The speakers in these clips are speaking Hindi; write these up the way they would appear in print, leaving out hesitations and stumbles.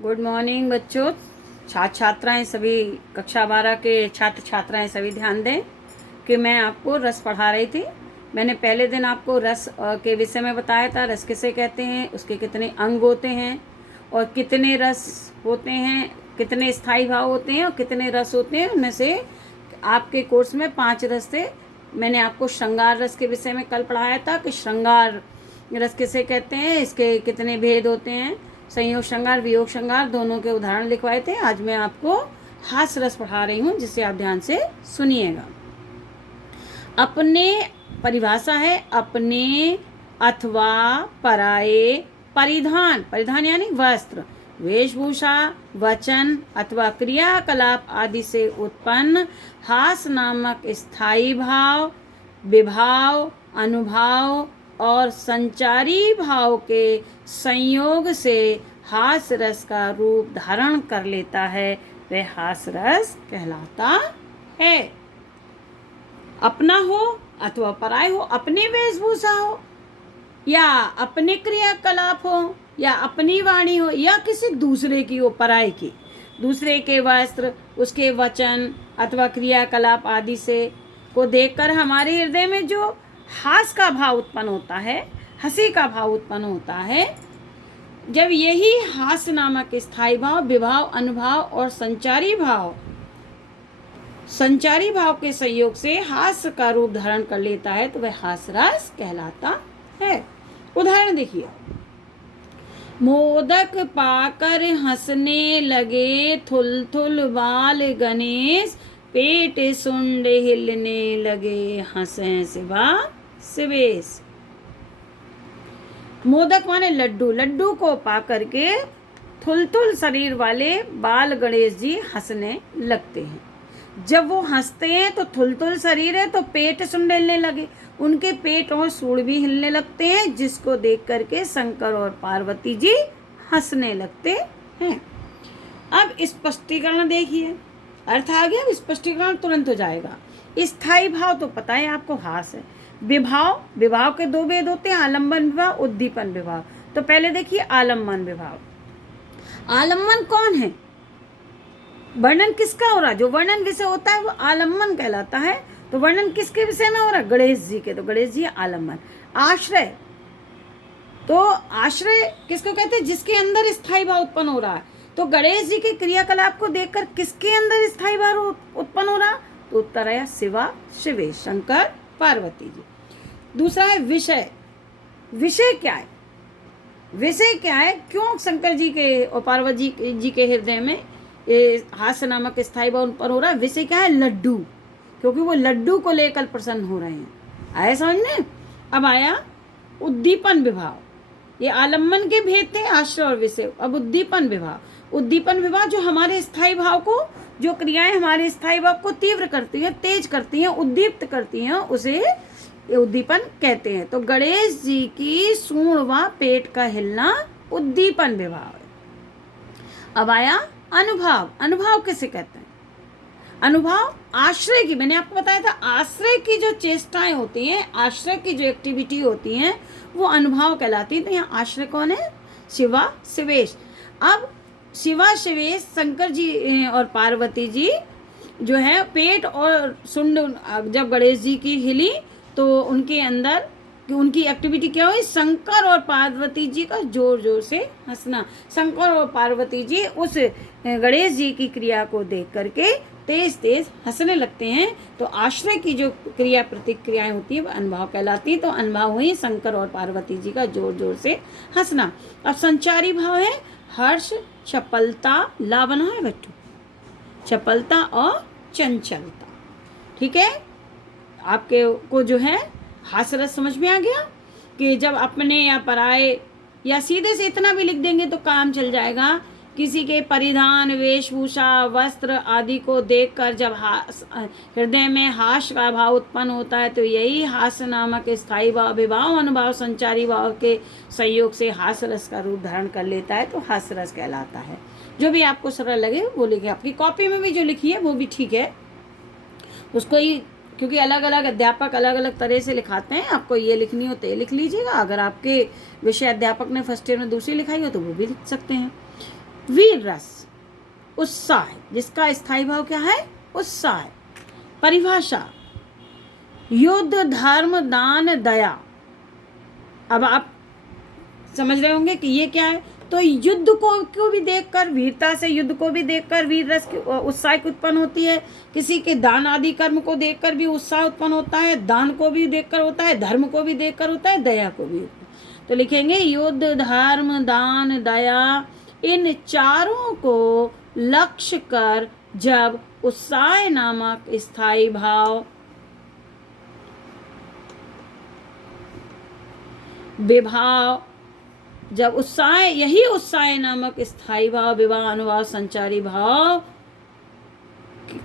गुड मॉर्निंग बच्चों। छात्र छात्राएं सभी, कक्षा 12 के छात्र छात्राएं सभी ध्यान दें कि मैं आपको रस पढ़ा रही थी। मैंने पहले दिन आपको रस के विषय में बताया था। रस किसे कहते हैं, उसके कितने अंग होते हैं और कितने रस होते हैं, कितने स्थायी भाव होते हैं और कितने रस होते हैं। उनमें से आपके कोर्स में 5 रस थे। मैंने आपको श्रृंगार रस के विषय में कल पढ़ाया था कि श्रृंगार रस किसे कहते हैं, इसके कितने भेद होते हैं। संयोग श्रृंगार, वियोग श्रृंगार दोनों के उदाहरण लिखवाए थे। आज मैं आपको हास्य रस पढ़ा रही हूँ, जिसे आप ध्यान से सुनिएगा। अपने परिभाषा है अपने अथवा पराये परिधान। परिधान यानी वस्त्र, वेशभूषा, वचन अथवा क्रियाकलाप आदि से उत्पन्न हास नामक स्थायी भाव, विभाव, अनुभाव और संचारी भाव के संयोग से हास रस का रूप धारण कर लेता है, वह हास रस कहलाता है। अपना हो अथवा पराय हो, अपनी वेशभूषा हो या अपने क्रियाकलाप हो या अपनी वाणी हो या किसी दूसरे की हो, पराय की, दूसरे के वस्त्र, उसके वचन अथवा क्रियाकलाप आदि से को देखकर हमारे हृदय में जो हास का भाव उत्पन्न होता है, हंसी का भाव उत्पन्न होता है, जब यही हास नामक स्थायी भाव, विभाव, अनुभाव और संचारी भाव के संयोग से हास्य का रूप धारण कर लेता है, तो वह हास रस कहलाता है। उदाहरण देखिए। मोदक पाकर हंसने लगे थुल बाल गणेश, पेट सुंड हिलने लगे हंसे शिवा शिवेश। मोदक माने लड्डू, लड्डू को पा करके थुल शरीर वाले बाल गणेश जी हंसने लगते हैं। जब वो हंसते हैं तो थुल शरीर है तो पेट सुंड हिलने लगे, उनके पेट और सूढ़ भी हिलने लगते हैं, जिसको देख करके शंकर और पार्वती जी हंसने लगते हैं। अब स्पष्टीकरण देखिए, अर्थ आ गया। अब स्पष्टीकरण तुरंत हो जाएगा। स्थायी भाव तो पता है आपको, हास है। विभाव, विभाव के 2 भेद होते हैं, आलम्बन विभाव, उद्दीपन विभाव। तो पहले देखिए आलम्बन विभाव। आलम्बन कौन है, वर्णन किसका हो रहा है? जो वर्णन विषय होता है वो आलम्बन कहलाता है। तो वर्णन किसके विषय में हो रहा है? गणेश जी के, तो गणेश जी आलम्बन। आश्रय, तो आश्रय किसको कहते हैं? जिसके अंदर स्थायी भाव उत्पन्न हो रहा है। तो गणेश जी के क्रियाकलाप को देखकर किसके अंदर स्थायी भाव उत्पन्न हो रहा? तो उत्तर आया शिवा शिवेश, शंकर पार्वती जी। दूसरा है विषय। विषय क्या है? विषय क्या है? क्यों शंकर जी के और पार्वती जी के हृदय में ये हास्य नामक स्थायी भाव उत्पन्न हो रहा है? विषय क्या है? लड्डू, क्योंकि वो लड्डू को लेकर प्रसन्न हो रहे हैं। आया समझने? अब आया उद्दीपन विभाव। ये आलम्बन के भेद थे, आश्रय और विषय। अब उद्दीपन विभाव। उद्दीपन विभाव जो हमारे स्थायी भाव को, जो क्रियाएं हमारे स्थायी भाव को तीव्र करती हैं, तेज करती हैं, उद्दीप्त करती हैं, उसे उद्दीपन कहते हैं। तो गणेश जी की सूंड व पेट का हिलना उद्दीपन विभाव है। अब आया अनुभाव। अनुभाव किसे कहते हैं? अनुभाव आश्रय की, मैंने आपको बताया था, आश्रय की जो चेष्टाएं होती हैं, आश्रय की जो एक्टिविटी होती हैं, वो अनुभाव कहलाती है। तो यहाँ आश्रय कौन है? शिवा शिवेश। अब शिवा शिवेश, शंकर जी और पार्वती जी जो है, पेट और सुंड जब गणेश जी की हिली तो उनके अंदर उनकी एक्टिविटी क्या हुई? शंकर और पार्वती जी का जोर जोर से हंसना। शंकर और पार्वती जी उस गणेश जी की क्रिया को देख करके तेज तेज हंसने लगते हैं। तो आश्रय की जो क्रिया प्रतिक्रियाएं होती है वो अनुभाव कहलाती है। तो अनुभाव हुई शंकर और पार्वती जी का जोर जोर से हंसना। अब संचारी भाव है हर्ष, चपलता, लावना है बच्चों, चपलता और चंचलता। ठीक है, आपके को जो है हास्य रस समझ में आ गया कि जब अपने या पराये, या सीधे से इतना भी लिख देंगे तो काम चल जाएगा, किसी के परिधान, वेशभूषा, वस्त्र आदि को देखकर जब हृदय में हास्य का भाव उत्पन्न होता है, तो यही हास्य नामक स्थायी भाव, विभाव, अनुभाव, संचारी भाव के संयोग से हास्य रस का रूप धारण कर लेता है, तो हास्य रस कहलाता है। जो भी आपको सरल लगे वो लिखे। आपकी कॉपी में भी जो लिखी है वो भी ठीक है, उसको ही, क्योंकि अलग अलग अध्यापक अलग अलग तरह से लिखाते हैं। आपको ये लिखनी हो तो ये लिख लीजिएगा। अगर आपके विषय अध्यापक ने फर्स्ट ईयर में दूसरी लिखाई हो तो वो भी लिख सकते हैं। वीर रस, उत्साह, जिसका स्थायी भाव क्या है? उत्साह। परिभाषा, युद्ध, धर्म, दान, दया। अब आप समझ रहे होंगे कि ये क्या है। तो युद्ध को भी देखकर, वीरता से युद्ध को भी देखकर वीर रस उत्साह की उत्पन्न होती है। किसी के दान आदि कर्म को देखकर भी उत्साह उत्पन्न होता है, दान को भी देखकर होता है, धर्म को भी देखकर होता है, दया को भी। तो लिखेंगे युद्ध, धर्म, दान, दया, इन चारों को लक्ष्य कर जब उत्साह नामक स्थायी भाव विभाव, जब उत्साह, यही उत्साह नामक स्थायी भाव विवाह अनुभाव संचारी भाव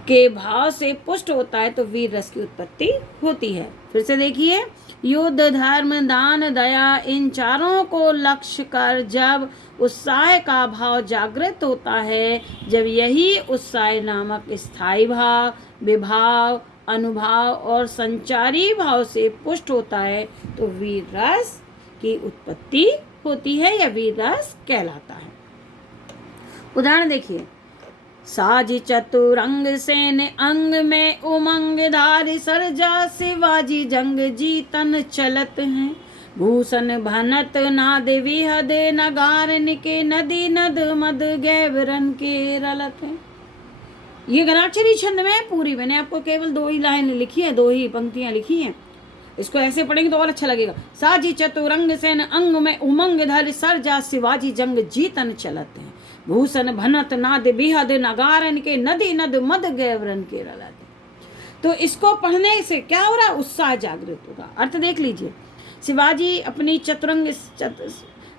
के भाव से पुष्ट होता है तो वीर रस की उत्पत्ति होती है। फिर से देखिए, युद्ध, धर्म, दान, दया, इन चारों को लक्ष्य कर जब उत्साह का भाव जागृत होता है, जब यही उत्साह नामक स्थायी भाव विभाव अनुभाव और संचारी भाव से पुष्ट होता है तो वीर रस की उत्पत्ति होती है या वीर रस कहलाता है। उदाहरण देखिए, साज चतुरंग सेन अंग में उमंग धारी सरजा, शिवाजी जंग जीतन चलत हैं, भूषण भनत नाद विहद नगारन के, नदी नद मद गैवरन के रलत हैं। ये गणाक्षरी छंद में पूरी, मैंने आपको केवल 2 ही लाइन लिखी है, 2 ही पंक्तियां लिखी हैं। इसको ऐसे पढ़ेंगे तो और अच्छा लगेगा। साजी चतुरंग सेन अंग में उमंग धर सरजा, शिवाजी जंग जीतन चलत हैं, भूषण भनत नाद बिहद नगारन के, नदी नद मद गैवरन के रलत। तो इसको पढ़ने से क्या हो रहा है? उत्साह जागृत होगा। अर्थ देख लीजिए, शिवाजी अपनी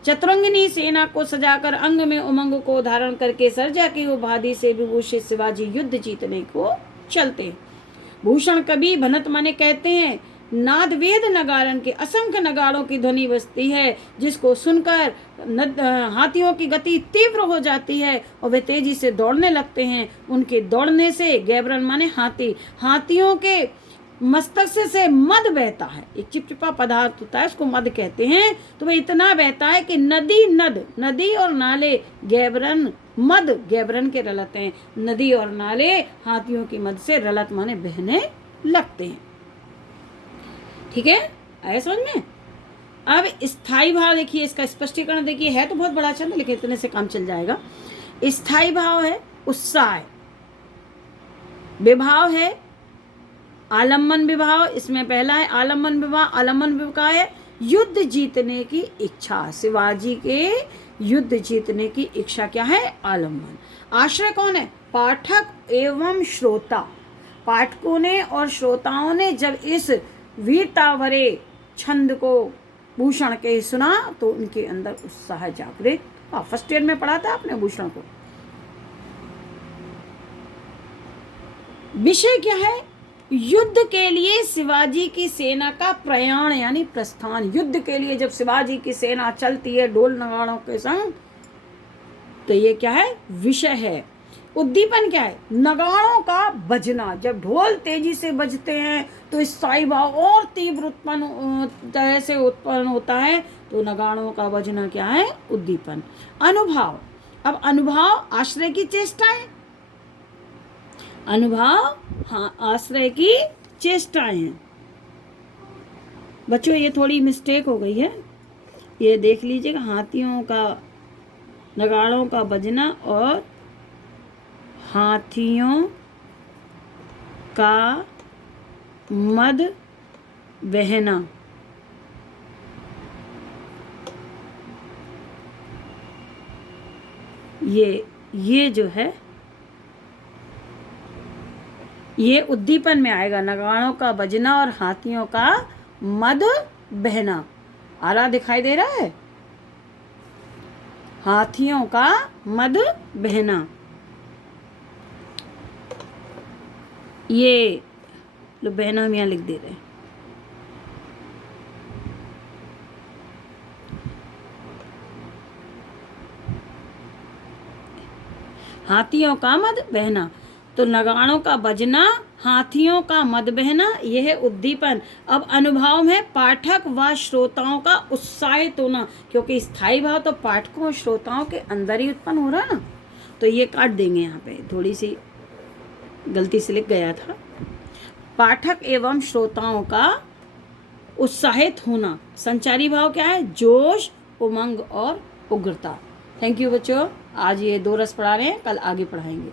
चतुरंगिनी सेना को सजाकर अंग में उमंग को धारण करके सरजा की उपाधि से विभूषित शिवाजी युद्ध जीतने को चलते हैं। भूषण कवि भनत माने कहते हैं, नाद वेद नगारन के, असंख्य नगाड़ों की ध्वनि बजती है जिसको सुनकर हाथियों की गति तीव्र हो जाती है और वे तेजी से दौड़ने लगते हैं। उनके दौड़ने से, गैबरन माने हाथी, हाथियों के मस्तक से मद बहता है। एक चिपचिपा पदार्थ होता है, उसको मद कहते हैं। तो वह इतना बहता है कि नदी नद, नदी और नाले गैबरन, मद गैबरन के रलत हैं, नदी और नाले हाथियों की मद से रलत माने बहने लगते हैं। ठीक है, आया समझ में। अब स्थायी भाव देखिए, इसका स्पष्टीकरण देखिए, है तो बहुत बड़ा छंद लेकिन इतने से काम चल जाएगा। स्थायी भाव है उत्साह, विभाव है आलम्बन विभाव, इसमें पहला है आलम्बन विभाव। आलम्बन विभाव है युद्ध जीतने की इच्छा, शिवाजी के युद्ध जीतने की इच्छा क्या है? आलम्बन। आश्रय कौन है? पाठक एवं श्रोता। पाठकों ने और श्रोताओं ने जब इस वीरता भरे छंद को भूषण के सुना तो उनके अंदर उत्साह जागृत। फर्स्ट ईयर में पढ़ा था आपने भूषण को। विषय क्या है? युद्ध के लिए शिवाजी की सेना का प्रयाण यानी प्रस्थान। युद्ध के लिए जब शिवाजी की सेना चलती है ढोल नगाड़ों के संग, तो ये क्या है? विषय है। उद्दीपन क्या है? नगाड़ों का बजना। जब ढोल तेजी से बजते हैं तो स्थायी भाव और तीव्र तरह से उत्पन्न होता है, तो नगाड़ों का बजना क्या है? उद्दीपन। अनुभव। अब अनुभव आश्रय की चेष्टाएं, अनुभव हाँ आश्रय की चेष्टाएं हैं। बच्चों ये थोड़ी मिस्टेक हो गई है, ये देख लीजिएगा। हाथियों का, नगाड़ों का बजना और हाथियों का मद बहना। ये जो है ये उद्दीपन में आएगा। नगाड़ों का बजना और हाथियों का मद बहना। आ रहा, दिखाई दे रहा है? हाथियों का मद बहना। ये लो बहना हम यहाँ लिख दे रहे हैं। हाथियों का मद बहना, तो नगाड़ों का बजना, हाथियों का मद बहना, यह है उद्दीपन। अब अनुभव में पाठक व श्रोताओं का उत्साहित होना, क्योंकि स्थायी भाव तो पाठकों और श्रोताओं के अंदर ही उत्पन्न हो रहा है ना। तो ये काट देंगे, यहाँ पे थोड़ी सी गलती से लिख गया था। पाठक एवं श्रोताओं का उत्साहित होना। संचारी भाव क्या है? जोश, उमंग और उग्रता। थैंक यू बच्चों, आज ये 2 रस पढ़ा रहे हैं, कल आगे पढ़ाएंगे।